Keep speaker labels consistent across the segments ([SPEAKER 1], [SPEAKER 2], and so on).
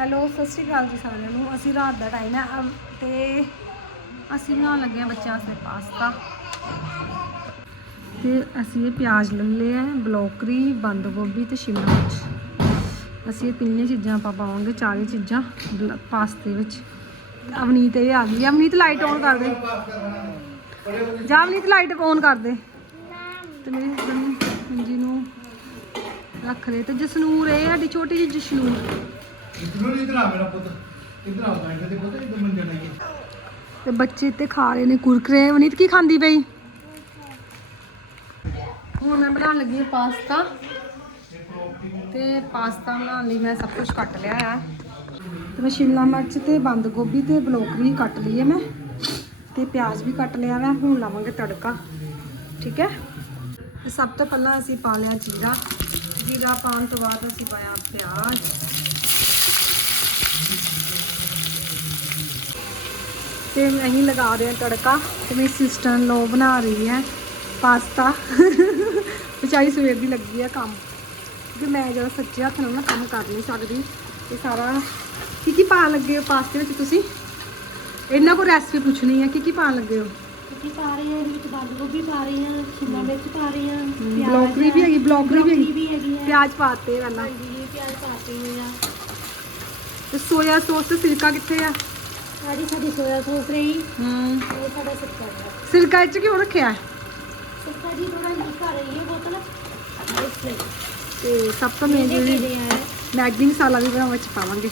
[SPEAKER 1] Hello ਸਤਿ ਸ਼੍ਰੀ ਅਕਾਲ ਜੀ ਸਾਰਿਆਂ ਨੂੰ। ਅਸੀਂ ਰਾਤ ਦਾ ਟਾਈਮ ਹੈ ਅਮ, ਤੇ ਅਸੀਂ ਬਣਾਉਣ ਲੱਗੇ ਹਾਂ ਬੱਚਿਆਂ ਵਾਸਤੇ ਪਾਸਤਾ। ਤੇ ਅਸੀਂ ਇਹ ਪਿਆਜ਼ ਲੈ ਲਏ ਹੈ ਬਲੌਕਰੀ ਬੰਦ ਗੋਭੀ ਤੇ ਸ਼ਿਮਲਾ ਮਿਰਚ। ਅਸੀਂ ਇਹ ਤਿੰਨੇ ਚੀਜ਼ਾਂ ਆਪਾਂ ਪਾਵਾਂਗੇ ਚਾਰੇ ਚੀਜ਼ਾਂ ਬਲ- ਪਾਸਤੇ ਵਿੱਚ। ਅਵਨੀਤ ਇਹ ਆ ਗਈ। ਆ। ਅਵਨੀਤ ਲਾਈਟ ਔਨ ਕਰ ਦੇ। ਜਾ ਅਵਨੀਤ ਲਾਈਟ ਔਨ ਕਰ ਦੇ। ਤੇ ਮੇਰੀ husband ਨੇ ਮੰਜੀ ਨੂੰ ਰੱਖ ਲਏ। ਤੇ ਜਸਨੂਰ ਇਹ ਸਾਡੀ ਛੋਟੀ ਜਿਹੀ ਜਸਨੂਰ।
[SPEAKER 2] ਇਧਰੋਂ ਇਧਰ ਆ ਮੇਰਾ ਪੁੱਤ। ਇਧਰ ਆ ਬੈਠ ਦੇ ਪੁੱਤ ਇਧਰ ਮੰਜਾ ਨਹੀਂ
[SPEAKER 1] ਤੇ ਬੱਚੇ ਤੇ ਖਾ ਰਹੇ ਨੇ ਕੁਰਕਰੇ ਵਨੀਤ ਕੀ ਖਾਂਦੀ ਪਈ? ਹੁਣ ਮੈਂ ਬਣਾਉਣ ਲੱਗੀ ਹਾਂ ਪਾਸਤਾ। ਤੇ ਪਾਸਤਾ ਬਣਾਉਣ ਲਈ ਮੈਂ ਸਭ ਕੁਝ ਕੱਟ ਲਿਆ ਆ। ਤੇ ਮੈਂ ਸ਼ਿਮਲਾ ਮਿਰਚ ਤੇ ਬੰਦ ਗੋਭੀ ਤੇ ਬਲੋਕਰੀ ਕੱਟ ਲਈ ਹੈ ਮੈਂ। ਤੇ ਪਿਆਜ਼ ਵੀ ਕੱਟ ਲਿਆ ਵਾ, ਹੁਣ ਲਾਵਾਂਗੇ ਤੜਕਾ। ਠੀਕ ਹੈ? ਤੇ ਸਭ ਤੋਂ ਪਹਿਲਾਂ ਅਸੀਂ ਪਾ ਲਿਆ ਜੀਰਾ। ਜੀਰਾ ਪਾਉਣ ਤੋਂ ਬਾਅਦ ਅਸੀਂ ਪਾਇਆ ਪਿਆਜ਼। ਤੇ ਅਸੀਂ ਲਗਾ ਰਹੇ ਹਾਂ ਤੜਕਾ ਤੇ ਮੇਰੀ ਸਿਸਟਰ ਲੋ ਬਣਾ ਰਹੀ ਹੈ ਪਾਸਤਾ। ਵਿਚਾਰੀ ਸਵੇਰ ਦੀ ਲੱਗੀ ਹੈ ਕੰਮ। ਕਿ ਮੈਂ ਜਦੋਂ ਸੱਚੇ ਹੱਥ ਨਾਲ ਨਾ ਕੰਮ ਕਰ ਨਹੀਂ ਸਕਦੀ ਇਹ ਸਾਰਾ ਕੀ ਕੀ ਪਾਣ ਲੱਗੇ ਹੋ ਪਾਸਤੇ ਵਿੱਚ ਤੁਸੀਂ? ਇਹਨਾਂ ਕੋਲ ਰੈਸਪੀ ਪੁੱਛਣੀ ਹੈ ਕੀ ਕੀ ਪਾਣ ਲੱਗੇ ਹੋ?
[SPEAKER 3] ਕੀ ਪਾ ਰਹੀ ਹਾਂ ਇਹਦੇ ਵਿੱਚ ਬੰਦ ਗੋਭੀ ਪਾ ਰਹੀ ਹਾਂ ਸ਼ਿਮਲਾ ਮਿਰਚ ਪਾ ਰਹੀ ਹਾਂ ਪਿਆਜ਼
[SPEAKER 1] ਬਲੋਕਰੀ ਵੀ ਹੈਗੀ ਬਲੋਕਰੀ ਵੀ ਹੈਗੀ
[SPEAKER 3] ਵੀ ਹੈਗੀ। ਹੈ
[SPEAKER 1] ਪਿਆਜ਼ ਪਾਤੇ ਪਹਿਲਾਂ।
[SPEAKER 3] ਹਾਂਜੀ ਪਿਆਜ਼ ਸਾਡੀ ਸਾਡੀ ਸੋਇਆ ਸੌਸ ਰਹੀ।
[SPEAKER 1] ਹੂੰ।
[SPEAKER 3] ਇਹ ਸਾਡਾ ਸਿੱਕਾ ਹੈ।
[SPEAKER 1] ਸਿਰਕਾ ਚ ਕਿਉਂ ਰੱਖਿਆ
[SPEAKER 3] ਸਿੱਕਾ ਜੀ ਥੋੜਾ ਨਿੱਕਾ ਰਹੀ ਹੈ ਬੋਤਲ। ਇਸ ਲਈ।
[SPEAKER 1] ਤੇ ਸਭ ਤੋਂ ਮੇਨ ਜਿਹੜੀ
[SPEAKER 3] ਦੇ
[SPEAKER 1] ਮੈਗੀ ਮਸਾਲਾ ਵੀ ਬਣਾਉਣ ਵਿੱਚ ਪਾਵਾਂਗੇ।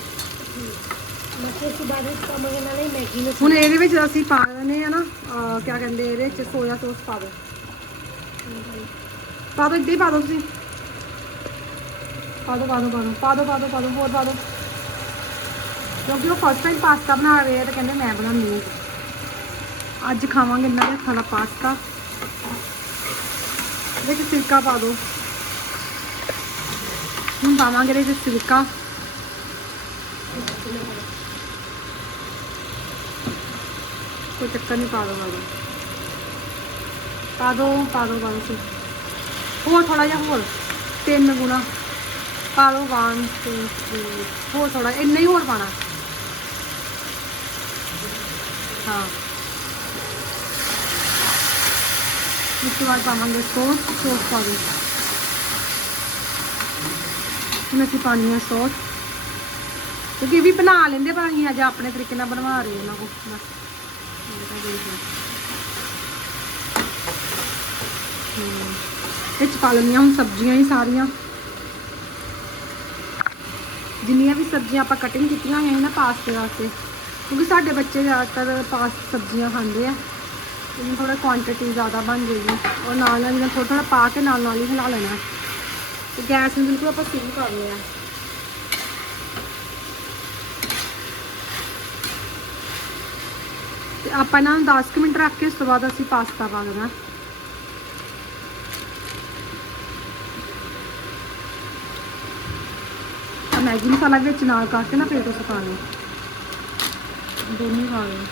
[SPEAKER 1] ਹੁਣ ਇਹਦੇ ਵਿੱਚ ਅਸੀਂ ਪਾ ਦਿੰਦੇ ਆ ਨਾ ਕਿਆ ਕਹਿੰਦੇ ਇਹਦੇ ਵਿੱਚ ਸੋਇਆ ਸੌਸ ਪਾ ਦਿਓ। ਪਾ ਦਿਓ ਇੱਦਾਂ ਹੀ ਪਾ ਦਿਓ ਤੁਸੀਂ। ਪਾ ਦਿਓ ਪਾ ਦਿਓ ਪਾ ਦਿਓ। ਪਾ ਦਿਓ ਪਾ ਦਿਓ ਪਾ ਦਿਓ ਹੋਰ ਪਾ ਦਿਓ। ਕਿਉਂਕਿ ਉਹ ਫਸਟ ਟਾਈਮ ਪਾਸਤਾ ਬਣਾ ਰਹੇ ਆ ਤੇ ਕਹਿੰਦੇ ਮੈਂ ਬਣਾਉਂਦੀ ਹਾਂ। ਅੱਜ ਖਾਵਾਂਗੇ ਇਹਨਾਂ ਦੇ ਹੱਥਾਂ ਦਾ ਪਾਸਤਾ ਵਿੱਚ ਸਿਰਕਾ ਪਾ ਦਿਓ ਹੁਣ ਪਾਵਾਂਗੇ ਇਹਦੇ ਵਿੱਚ ਸਿਰਕਾ। ਕੋਈ ਚੱਕਰ ਨਹੀਂ, ਪਾ ਦੋ ਪਾ ਦੋ। ਪਾ ਦੋ ਪਾ ਦੋ ਪਾ ਦੋ ਹੋਰ ਥੋੜਾ ਜਿਹਾ ਹੋਰ, ਤਿੰਨ ਗੁਣਾ। ਪਾ ਦੋ 1 2 3 ਹੋਰ ਥੋੜਾ ਇੰਨਾ ਹੀ ਹੋਰ ਪਾਣਾ ਹਾਂ। ਇਸ ਤੋਂ ਬਾਅਦ ਪਾਵਾਂਗੇ ਸੌਸ ਸੌਸ ਪਾ ਦੋ ਹੁਣ ਅਸੀਂ ਪਾਣੀ ਹੈ ਸੌਸ। ਕਿਉਂਕਿ ਇਹ ਵੀ ਬਣਾ ਲੈਂਦੇ ਪਰ ਅਸੀਂ ਅੱਜ ਆਪਣੇ ਤਰੀਕੇ ਨਾਲ ਬਣਵਾ ਰਹੇ ਇਹਨਾਂ ਕੋਲ। ਬਸ। ਪਾ ਲੈਣੀਆਂ ਹੁਣ ਸਬਜ਼ੀਆਂ ਹੀ ਸਾਰੀਆਂ। ਜਿੰਨੀਆਂ ਵੀ ਸਬਜ਼ੀਆਂ ਆਪਾਂ ਕਟਿੰਗ ਕੀਤੀਆਂ ਹੋਈਆਂ ਸੀ ਨਾ ਪਾਸਤੇ ਵਾਸਤੇ ਕਿਉਂਕਿ ਸਾਡੇ ਬੱਚੇ ਜ਼ਿਆਦਾਤਰ ਪਾਸ ਸਬਜ਼ੀਆਂ ਖਾਂਦੇ ਆ। ਇਹਨੂੰ ਥੋੜਾ ਕੁਆਂਟੀਟੀ ਜ਼ਿਆਦਾ ਬਣ ਜਾਏਗੀ। ਔਰ ਨਾਲ ਨਾਲ ਇਹਨਾਂ ਥੋੜਾ ਥੋੜਾ ਪਾ ਕੇ ਨਾਲ ਨਾਲ ਹੀ ਹਿਲਾ ਲੈਣਾ। ਤੇ ਗੈਸ ਨੂੰ ਬਿਲਕੁਲ ਆਪਾਂ ਸਿਮ ਕਰ ਲਿਆ। ਤੇ ਆਪਾਂ ਇਹਨਾਂ ਨੂੰ 10 ਕੁ ਮਿੰਟ ਰੱਖ ਕੇ ਉਸ ਤੋਂ ਬਾਅਦ ਅਸੀਂ ਪਾਸਤਾ ਪਾ ਦੇਣਾ। ਮੈਗੀ ਮਸਾਲਾ ਵਿੱਚ ਨਾਲ ਕਰਕੇ ਨਾ ਫਿਰ ਤੁਸੀਂ ਪਾ ਲਓ ਦੋਨੇ ਪਾ ਲਓ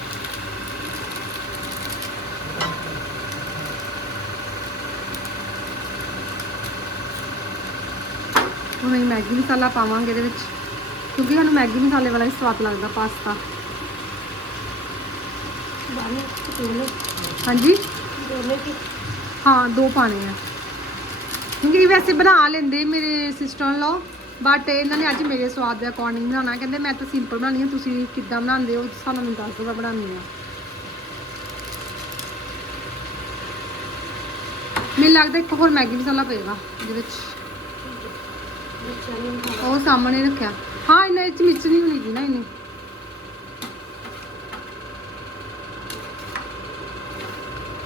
[SPEAKER 1] ਹੁਣ ਅਸੀਂ ਮੈਗੀ ਮਸਾਲਾ ਪਾਵਾਂਗੇ ਇਹਦੇ ਵਿੱਚ। ਕਿਉਂਕਿ ਸਾਨੂੰ ਮੈਗੀ ਮਸਾਲੇ ਵਾਲਾ ਹੀ ਸਵਾਦ ਲੱਗਦਾ ਪਾਸਤਾ। ਹਾਂਜੀ? ਹਾਂ ਦੋ ਪਾਣੇ ਆ। ਕਿਉਂਕਿ ਵੈਸੇ ਬਣਾ ਲੈਂਦੇ ਮੇਰੇ ਸਿਸਟਰ ਲੋ ਬਟ ਇਹਨਾਂ ਨੇ ਅੱਜ ਮੇਰੇ ਸਵਾਦ ਦੇ ਅਕੋਰਡਿੰਗ ਬਣਾਉਣਾ। ਕਹਿੰਦੇ ਮੈਂ ਤਾਂ ਸਿੰਪਲ ਬਣਾਉਣੀ ਆ, ਤੁਸੀਂ ਕਿੱਦਾਂ ਬਣਾਉਂਦੇ ਹੋ? ਸਾਨੂੰ ਮੈਨੂੰ ਦੱਸ ਦਿਓ ਮੈਂ ਬਣਾਉਣੀ ਆ ਮੈਨੂੰ ਲੱਗਦਾ ਇੱਕ ਹੋਰ ਮੈਗੀ ਮਸਾਲਾ ਪਏਗਾ, ਇਹਦੇ ਵਿੱਚ। ਉਹ ਸਾਹਮਣੇ ਰੱਖਿਆ। ਹਾਂ, ਇਹਨਾਂ ਵਿੱਚ ਮਿਰਚ ਨਹੀਂ ਹੋਣੀ ਨਾ ਇਹਨੇ।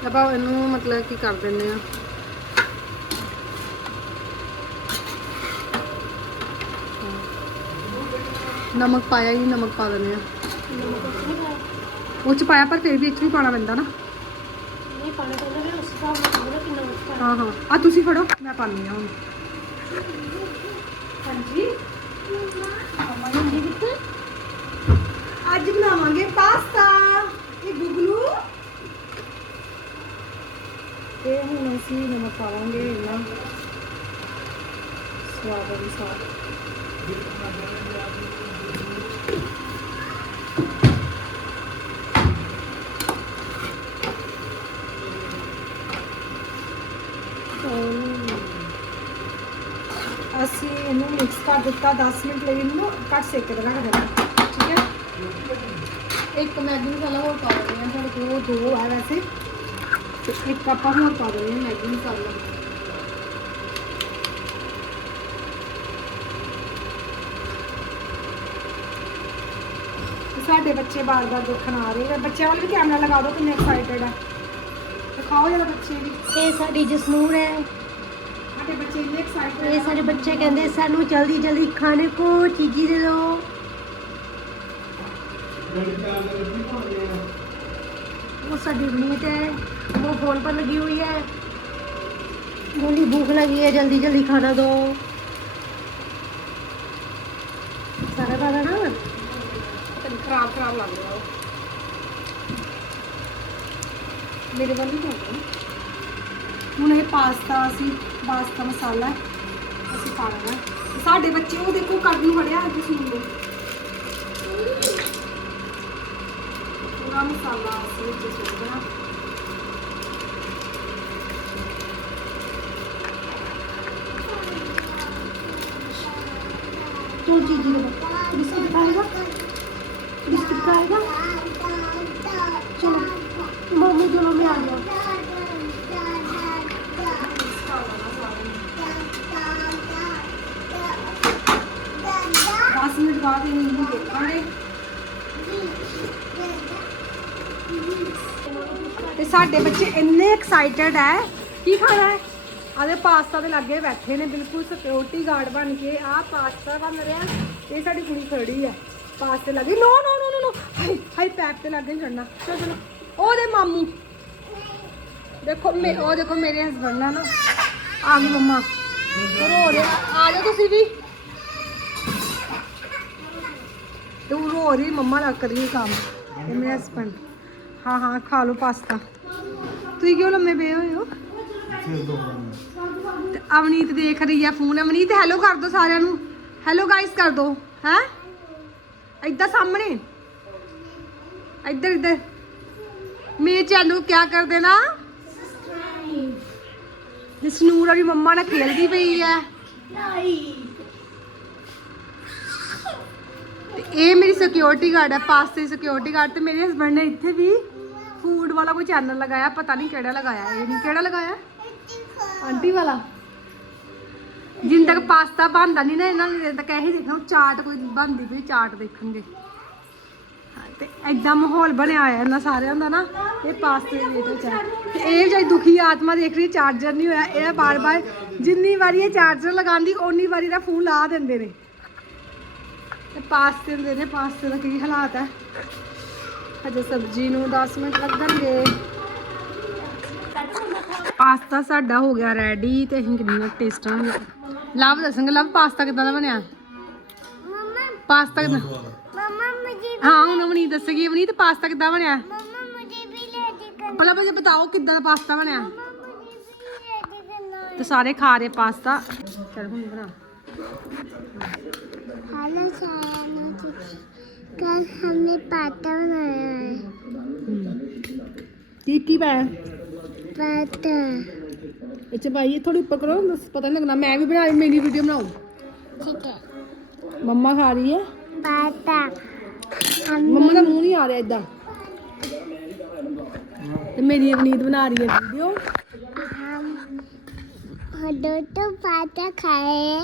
[SPEAKER 1] ਆਪਾਂ ਇਹਨੂੰ ਮਤਲਬ ਕੀ ਕਰ ਦਿੰਦੇ ਆ ਨਮਕ ਪਾਇਆ ਹੀ ਨਮਕ ਪਾ ਦਿੰਦੇ ਆ।
[SPEAKER 3] ਨਮਕ ਨਹੀਂ ਪਾਇਆ
[SPEAKER 1] ਉਹ ਚ ਪਾਇਆ ਪਰ ਫਿਰ ਵੀ ਇਹ 'ਚ ਵੀ ਪਾਣਾ ਪੈਂਦਾ ਨਾ।
[SPEAKER 3] ਨਹੀਂ ਪਾਣਾ ਪੈਂਦਾ ਫਿਰ ਉਸ ਹਿਸਾਬ ਨਾਲ ਪਾਉਣਾ ਕਿੰਨਾ ਉਸ ਪਾਣਾ
[SPEAKER 1] ਹਾਂ ਹਾਂ। ਆ ਤੁਸੀਂ ਫੜੋ ਮੈਂ ਪਾਣੀ ਆ ਹੁਣ। ਹਾਂਜੀ।
[SPEAKER 3] ਹਾਂਜੀ ਕਿਤੇ
[SPEAKER 1] ਅੱਜ ਬਣਾਵਾਂਗੇ ਪਾਸਤਾ। ਇਹ ਗੁਗਲੂ। ਤੇ ਹੁਣ ਅਸੀਂ ਨਮਕ ਪਾਵਾਂਗੇ ਇਹਨਾਂ ਸਵਾਦ ਅਨੁਸਾਰ ਅਸੀਂ ਇਹਨੂੰ ਮਿਕਸ ਕਰ ਦਿੱਤਾ 10 ਮਿੰਟ ਲਈ ਇਹਨੂੰ ਕੱਟ ਸੇਕ ਤੇ ਰੱਖ ਦੇਣਾ, ਠੀਕ ਹੈ? ਇੱਕ ਮੈਗੀ ਮਸਾਲਾ ਹੋਰ ਪਾ ਦਿੰਦੇ ਹਾਂ ਸਾਡੇ ਕੋਲ ਦੋ ਆ ਵੈਸੇ। ਇੱਕ ਆਪਾਂ ਹੋਰ ਪਾ ਦਿੰਦੇ ਹਾਂ, ਮੈਗੀ ਮਸਾਲਾ ਤੇ ਸਾਡੇ ਬੱਚੇ ਬਾਰ-ਬਾਰ ਦੇਖਣ ਆ ਰਹੇ ਆ ਬੱਚਿਆਂ ਵੱਲ ਵੀ ਕੈਮਰਾ ਲਗਾ ਦਿਓ ਕਿੰਨੇ ਐਕਸਾਈਟਡ ਆ ਦਿਖਾਓ ਜਰਾ ਬੱਚੇ ਵੀ
[SPEAKER 3] ਇਹ ਸਾਡੀ ਜਸਨੂਰ ਹੈ
[SPEAKER 1] ਸਾਡੇ ਬੱਚੇ ਇੰਨੇ ਐਕਸਾਈਟਡ
[SPEAKER 3] ਇਹ ਸਾਡੇ ਬੱਚੇ ਕਹਿੰਦੇ ਸਾਨੂੰ ਜਲਦੀ ਜਲਦੀ ਖਾਣੇ ਕੋ ਚੀਜ਼ੀ ਦੇ ਦਿਓ वो साडी मीट है वो फोन पर लगी हुई है बोली भूख लगी है जल्दी जल्दी खाना दो सारा दादा ना
[SPEAKER 1] ਤੈਨੂੰ ਖਰਾਬ ਖਰਾਬ ਲੱਗ ਰਿਹਾ ਉਹ ਮੇਰੇ ਵੱਲ ਨਹੀਂ ਹੋਣਾ ਹੁਣ ਇਹ ਪਾਸਤਾ ਅਸੀਂ ਪਾਸਤਾ ਮਸਾਲਾ ਹੈ, ਅਸੀਂ ਪਾ ਲੈਣਾ ਹੈ। ਸਾਡੇ ਬੱਚੇ ਉਹ ਦੇਖੋ ਕੱਢ ਨੂੰ ਫੜਿਆ ਅੱਜ ਸੁਣ ਲਓ ਪੂਰਾ ਮਸਾਲਾ ਅਸੀਂ ਵਿੱਚ ਸੁੱਟ ਦੇਣਾ
[SPEAKER 3] तो चीजी दो बिस्किट खाएगा बिस्किट खाएगा चलो मम्मी चलो मैं आ गया
[SPEAKER 1] ਦਸ ਮਿੰਟ ਬਾਅਦ ਇਹਨੂੰ ਇਹਨੂੰ ਦੇਖਾਂਗੇ ਤੇ ਸਾਡੇ ਬੱਚੇ ਇੰਨੇ ਐਕਸਾਈਟਡ ਹੈ ਕੀ ਖਾਣਾ ਹੈ ਆਦੇ ਪਾਸਤਾ ਦੇ ਲੱਗੇ ਬੈਠੇ ਨੇ ਬਿਲਕੁਲ ਸਿਕਿਉਰਿਟੀ ਗਾਰਡ ਬਣ ਕੇ ਆਹ ਪਾਸਤਾ ਬਣ ਰਿਹਾ ਇਹ ਸਾਡੀ ਕੁੜੀ ਖੜੀ ਹੈ ਪਾਸਤੇ ਲੱਗੇ ਨੋ ਨੋ ਨੋ ਨੋ ਨੋ ਹਾਈ ਪੈਪ ਤੇ ਲੱਗੇ ਚੜਨਾ ਚਲੋ ਚਲੋ। ਉਹਦੇ ਮਾਮੂ। ਦੇਖੋ ਮੇ ਉਹ ਦੇਖੋ ਮੇਰੇ ਹਸਬੰਡ ਨਾਲ ਨਾ। ਆ ਗਈ ਮੰਮਾ। ਰੋ ਰਿਹਾ। ਆ ਜਾਓ ਤੁਸੀਂ ਵੀ। ਤੇ ਰੋ ਰਹੀ ਮੰਮਾ ਨਾਲ ਕਰੀਏ ਕੰਮ। ਇਹ ਮੇਰੇ ਹਸਬੰਡ ਹਾਂ ਹਾਂ ਖਾ ਲਓ ਪਾਸਤਾ। ਤੁਸੀਂ ਕਿਉਂ ਲੰਮੇ ਪਏ ਹੋਏ ਹੋ? ਤੇ ਅਵਨੀਤ ਦੇਖ ਰਹੀ ਆ ਫੋਨ। ਅਵਨੀਤ ਹੈਲੋ ਕਰ ਦੋ ਸਾਰਿਆਂ ਨੂੰ। ਹੈਲੋ ਗਾਇਸ ਕਰ ਦੋ। ਹੈ? ਇੱਧਰ ਸਾਹਮਣੇ। ਇੱਧਰ ਇੱਧਰ। ਮੇਰੇ ਚੈਨਲ ਨੂੰ ਕਿਆ ਕਰ ਦੇਣਾ ਜਸਨੂਰ ਵਾਲੀ ਮੰਮਾ ਨਾਲ ਖੇਲਦੀ ਪਈ ਹੈ ਇਹ ਮੇਰੀ ਸਿਕਿਉਰਿਟੀ ਗਾਰਡ ਹੈ ਪਾਸਤੇ ਸਿਕਿਉਰਿਟੀ ਗਾਰਡ ਤੇ ਮੇਰੇ ਹਸਬੰਡ ਨੇ ਇੱਥੇ ਵੀ ਫੂਡ ਵਾਲਾ ਕੋਈ ਚੈਨਲ ਲਗਾਇਆ, ਪਤਾ ਨਹੀਂ ਕਿਹੜਾ ਲਗਾਇਆ, ਇਹ ਨਹੀਂ ਕਿਹੜਾ ਲਗਾਇਆ? ਆਂਟੀ ਵਾਲਾ। ਜਿੰਨ ਤੱਕ ਪਾਸਤਾ ਬਣਦਾ ਨਹੀਂ ਨਾ ਇਹਨਾਂ ਨੇ ਤੱਕ ਇਹੀ ਦੇਖਣਾ ਚਾਟ ਕੋਈ ਬਣਦੀ ਪਈ, ਚਾਟ ਦੇਖਣਗੇ। ਤੇ ਐਦਾਂ ਮਾਹੌਲ ਬਣਿਆ ਹੋਇਆ ਇਹਨਾਂ ਸਾਰਿਆਂ ਦਾ ਨਾ, ਇਹ ਪਾਸਤੇ ਦੇ ਵਿੱਚ ਹੈ ਤੇ ਇਹ ਜਿਹੜੀ ਦੁਖੀ ਆਤਮਾ ਦੇਖ ਰਹੀ ਚਾਰਜਰ ਨਹੀਂ ਹੋਇਆ, ਇਹ ਬਾਰ-ਬਾਰ ਜਿੰਨੀ ਵਾਰੀ ਇਹ ਚਾਰਜਰ ਲਗਾਉਂਦੀ, ਓਨੀ ਵਾਰੀ ਦਾ ਫੋਨ ਲਾ ਦਿੰਦੇ ਨੇ। ਤੇ ਪਾਸਤੇ ਦੇ ਨੇ, ਪਾਸਤੇ ਦਾ ਕੀ ਹਾਲਾਤ ਹੈ ਹਜੇ ਸਬਜ਼ੀ ਨੂੰ 10 ਮਿੰਟ ਲੱਗਣਗੇ। ਪਾਸਤਾ ਸਾਡਾ ਹੋ ਗਿਆ ਰੈਡੀ ਤੇ ਅਸੀਂ ਕਿੰਨੀਆਂ ਟੇਸਟ ਆਣਗੇ ਲਵ ਦੱਸਾਂਗੇ ਲਵ ਪਾਸਤਾ ਕਿਦਾਂ ਦਾ ਬਣਿਆ? पास्ता
[SPEAKER 4] मम्मा मुझे
[SPEAKER 1] हाँ हूँ अवनी दसेगी अवनी तो पास्ता किदा बनया
[SPEAKER 4] मम्मा मुझे भी रेडी करना
[SPEAKER 1] भला मुझे
[SPEAKER 4] बताओ किदा दा पास्ता बनया
[SPEAKER 1] तो सारे खा रहे पास्ता चल हूँ बना
[SPEAKER 4] हेलो कल हमने पास्ता बनाया है
[SPEAKER 1] ਕੀ ਕੀ ਪਾਇਆ
[SPEAKER 4] ਪਾਤਾ
[SPEAKER 1] ਅੱਛਾ ਭਾਈ ਇਹ ਥੋੜੀ ਉੱਪਰ ਕਰੋ ਪਤਾ ਨਹੀਂ ਲੱਗਣਾ ਮੈਂ ਵੀ ਬਣਾ ਲਈ ਮੇਰੀ ਵੀਡੀਓ ਬਣਾਓ
[SPEAKER 4] ਠੀਕ ਹੈ
[SPEAKER 1] ਮੰਮਾ ਖਾ ਰਹੀ ਹੈ
[SPEAKER 4] ਬਾਤਾ।
[SPEAKER 1] ਮੰਮਾ ਦਾ ਮੂੰਹ ਨਹੀਂ ਆ ਰਿਹਾ ਇਦਾਂ ਤੇ ਮੇਰੀ ਅਵਨੀਤ ਬਣਾ ਰਹੀ ਹੈ ਵੀਡੀਓ
[SPEAKER 4] ਹਮ ਹਦੋ ਤੋਂ ਬਾਤਾ ਖਾਏ।